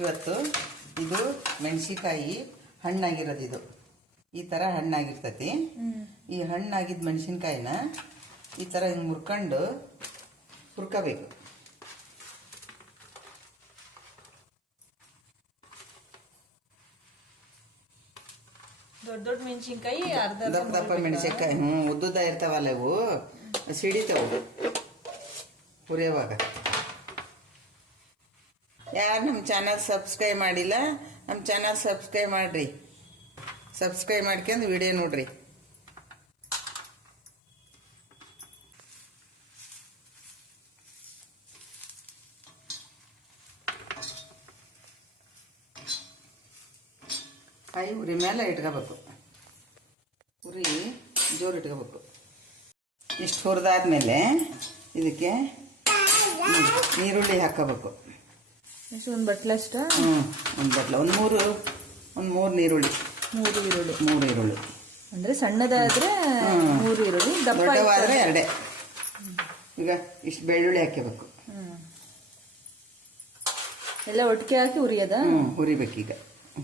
ಇವತ್ತು ಇದು ಮೆಣಸಿಕಾಯಿ ಹಣ್ಣಾಗಿರೋದು. ಇದು ಈ ಥರ ಹಣ್ಣಾಗಿರ್ತತಿ. ಈ ಹಣ್ಣಾಗಿದ್ದ ಮೆಣಸಿನ್ಕಾಯಿನ ಈ ಥರ ಹಿಂಗೆ ಮುರ್ಕೊಂಡು ಹುರ್ಕೋಬೇಕು. ದೊಡ್ಡ ದೊಡ್ಡ ಮೆಣಸಿನ್ಕಾಯಿ, ದಪ್ಪ ದಪ್ಪ ಮೆಣಸಿನ್ಕಾಯಿ ಉದ್ದುದ ಇರ್ತಾವಲ್ಲ ಇವು, ಸಿಡಿತಾವು ಹುರಿಯುವಾಗ. ಯಾರು ನಮ್ಮ ಚಾನಲ್ ಸಬ್ಸ್ಕ್ರೈಬ್ ಮಾಡಿಲ್ಲ, ನಮ್ಮ ಚಾನಲ್ ಸಬ್ಸ್ಕ್ರೈಬ್ ಮಾಡ್ರಿ. ಸಬ್ಸ್ಕ್ರೈಬ್ ಮಾಡ್ಕೊಂಡು ವಿಡಿಯೋ ನೋಡ್ರಿ. ಕಾಯಿ ಉರಿ ಮೇಲೆ ಇಟ್ಕೋಬೇಕು. ಉರಿ ಜೋರು ಇಟ್ಕೋಬೇಕು. ಇಷ್ಟು ಹುರಿದಾದ್ಮೇಲೆ ಇದಕ್ಕೆ ನೀರುಳ್ಳಿ ಹಾಕೋಬೇಕು. ಒಂದು ಬಟ್ಲಷ್ಟ? ಒಂದು ಬಟ್ಲ, ಒಂದು ಮೂರು ನೀರುಳ್ಳಿ. ಮೂರು ಈರುಳ್ಳಿ ಅಂದ್ರೆ ಸಣ್ಣದಾದ್ರೆ 3 ಈರುಳ್ಳಿ, ದಪ್ಪವಾದ್ರೆ 2. ಈಗ ಇಷ್ಟು ಬೆಳ್ಳುಳ್ಳಿ ಹಾಕಬೇಕು. ಎಲ್ಲ ಒಟ್ಟಿಗೆ ಹಾಕಿ ಹುರಿಯದ? ಹುರಿಬೇಕೀಗ.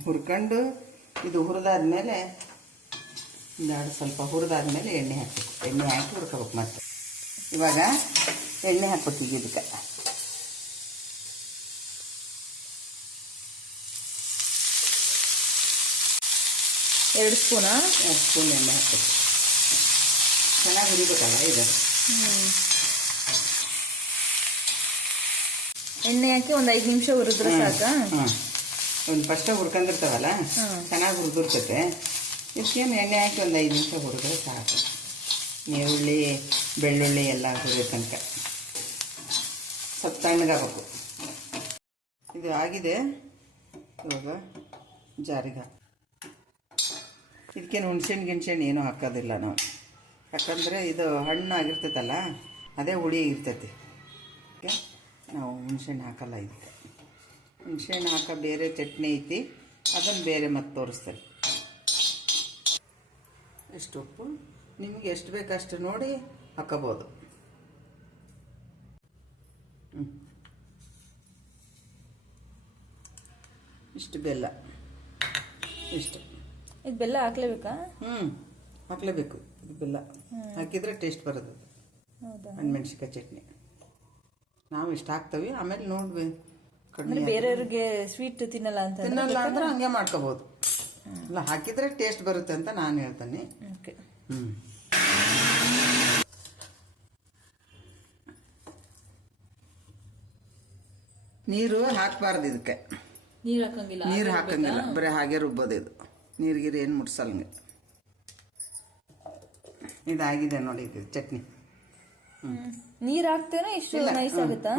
ಹುರ್ಕೊಂಡು ಇದು ಹುರಿದಾದ್ಮೇಲೆ ಸ್ವಲ್ಪ ಹುರಿದಾದ್ಮೇಲೆ ಎಣ್ಣೆ ಹಾಕಬೇಕು. ಎಣ್ಣೆ ಹಾಕಿ ಹುರ್ಕೋಬೇಕು. ಮತ್ತೆ ಇವಾಗ ಎಣ್ಣೆ ಹಾಕ್ಬೇಕು. ಈಗ ಇದಕ್ಕೆ 2 ಸ್ಪೂನ್? 2 ಸ್ಪೂನ್ ಎಣ್ಣೆ ಹಾಕ್ಬೇಕು. ಚೆನ್ನಾಗಿ ಹುರಿಬೇಕಲ್ಲ ಇದು. ಎಣ್ಣೆ ಹಾಕಿ ಒಂದು 5 ನಿಮಿಷ ಹುರಿದ್ರೆ ಸಾಕಾ? ಒಂದು ಫಸ್ಟ್ ಹುರ್ಕೊಂಡಿರ್ತಾವಲ್ಲ, ಚೆನ್ನಾಗಿ ಹುರಿದಿರ್ತೈತೆ. ಇದಕ್ಕೇನು ಎಣ್ಣೆ ಹಾಕಿ ಒಂದು 5 ನಿಮಿಷ ಹುರಿದ್ರೆ ಸಾಕು. ನೀರುಳ್ಳಿ ಬೆಳ್ಳುಳ್ಳಿ ಎಲ್ಲ ಹುರಿಯೋ ತನಕ ಸ್ವಲ್ಪ ತಣ್ಣಗಾಗಬೇಕು. ಇದು ಆಗಿದೆ. ಇವಾಗ ಜಾರಿಗೆ ಇದಕ್ಕೇನು ಹುಣ್ಸೆಣ್ಣು ಏನೂ ಹಾಕೋದಿಲ್ಲ ನಾವು. ಯಾಕಂದರೆ ಇದು ಹಣ್ಣು ಆಗಿರ್ತೈತಲ್ಲ, ಅದೇ ಹುಳಿ ಇರ್ತೈತಿ. ನಾವು ಹುಣ್ಸೆಣ್ಣು ಹಾಕಲ್ಲ. ಇದಕ್ಕೆ ಹುಣ್ಸೆಹಣ್ಣು ಹಾಕೋ ಬೇರೆ ಚಟ್ನಿ ಐತಿ, ಅದನ್ನು ಬೇರೆ ಮತ್ತೆ ತೋರಿಸ್ತಾರೆ. ಎಷ್ಟು ಉಪ್ಪು ನಿಮಗೆ ಎಷ್ಟು ಬೇಕಷ್ಟು ನೋಡಿ ಹಾಕೋಬೋದು. ಇಷ್ಟು ಬೆಲ್ಲ. ಇಷ್ಟು ಇದು ಬೆಲ್ಲ ಹಾಕ್ಲೇಬೇಕಾ? ಹಾಕ್ಲೇಬೇಕು. ಇದು ಬೆಲ್ಲ ಹಾಕಿದರೆ ಟೇಸ್ಟ್ ಬರೋದು. ಹಣ್ಣುಮೆಣ್ಸಿಕಾಯಿ ಚಟ್ನಿ ನಾವು ಇಷ್ಟು ಹಾಕ್ತೇವೆ. ಆಮೇಲೆ ನೋಡ್ಬೇಕು, ಬೇರೆಯವ್ರಿಗೆ ಸ್ವೀಟ್ ತಿನ್ನಲ್ಲ ಅಂದ್ರೆ ಹಂಗೆ ಮಾಡ್ಕೋಬಹುದು. ಇಲ್ಲ ಹಾಕಿದ್ರೆ ಟೇಸ್ಟ್ ಬರುತ್ತೆ ಅಂತ ನಾನು ಹೇಳ್ತೇನೆ. ನೀರು ಹಾಕಬಾರ್ದು. ಇದಕ್ಕೆ ನೀರು ಹಾಕಂಗಿಲ್ಲ, ಬರೀ ಹಾಗೆ ರುಬ್ಬೋದು. ಇದು ನೀರ್ಗೀರು ಏನು ಮುಟ್ಸಲ್ಲಂಗೆ. ಇದಾಗಿದೆ ನೋಡಿ ಇದು ಚಟ್ನಿ. ನೀರು ಹಾಕ್ತೇನೆ. ಇಷ್ಟು ನೈಸ್ ಆಗುತ್ತಾ?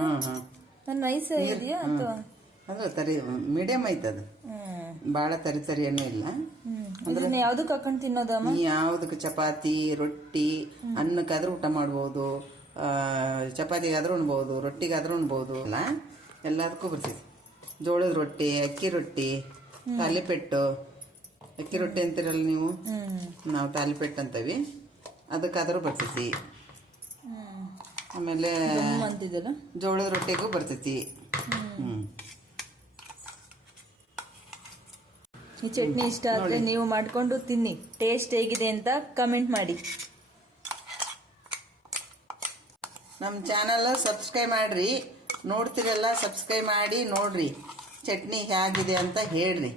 ನೈಸ್ ಇದೆಯಾ ಅಥವಾ ಅಂದ್ರೆ ತರಿ ಮೀಡಿಯಂ ಐತೆ ಅದು. ಭಾಳ ತರಿ ಏನೂ ಇಲ್ಲ. ಅಂದ್ರೆ ಯಾವ್ದಕ್ಕೆ ಹಾಕೊಂಡು ತಿನ್ನೋದಮ್ಮ? ಯಾವುದಕ್ಕೆ ಚಪಾತಿ, ರೊಟ್ಟಿ, ಅನ್ನಕ್ಕಾದ್ರೂ ಊಟ ಮಾಡ್ಬೋದು. ಚಪಾತಿಗಾದ್ರೂ ಉಣ್ಬೋದು, ರೊಟ್ಟಿಗಾದ್ರೂ ಉಣ್ಬೋದು. ಅಲ್ಲ ಎಲ್ಲದಕ್ಕೂ ಬರ್ತೈತಿ. ಜೋಳದ ರೊಟ್ಟಿ, ಅಕ್ಕಿ ರೊಟ್ಟಿ, ತಾಲಿಪೆಟ್ಟು. ಅಕ್ಕಿ ರೊಟ್ಟಿ ಅಂತೀರಲ್ಲ ನೀವು, ನಾವು ತಾಲಿಪೆಟ್ಟು ಅಂತೀವಿ. ಅದಕ್ಕಾದ್ರೂ ಬರ್ತೈತಿ. ಆಮೇಲೆ ಜೋಳದ ರೊಟ್ಟಿಗೂ ಬರ್ತೈತಿ. ಈ ಚಟ್ನಿ ಇಷ್ಟ ಆದರೆ ನೀವು ಮಾಡ್ಕೊಂಡು ತಿನ್ನಿ. ಟೇಸ್ಟ್ ಹೇಗಿದೆ ಅಂತ ಕಮೆಂಟ್ ಮಾಡಿ. ನಮ್ಮ ಚಾನಲ್ ಸಬ್ಸ್ಕ್ರೈಬ್ ಮಾಡ್ರಿ. ನೋಡ್ತಿರಲ್ಲ, ಸಬ್ಸ್ಕ್ರೈಬ್ ಮಾಡಿ ನೋಡ್ರಿ. ಚಟ್ನಿ ಹೇಗಿದೆ ಅಂತ ಹೇಳ್ರಿ.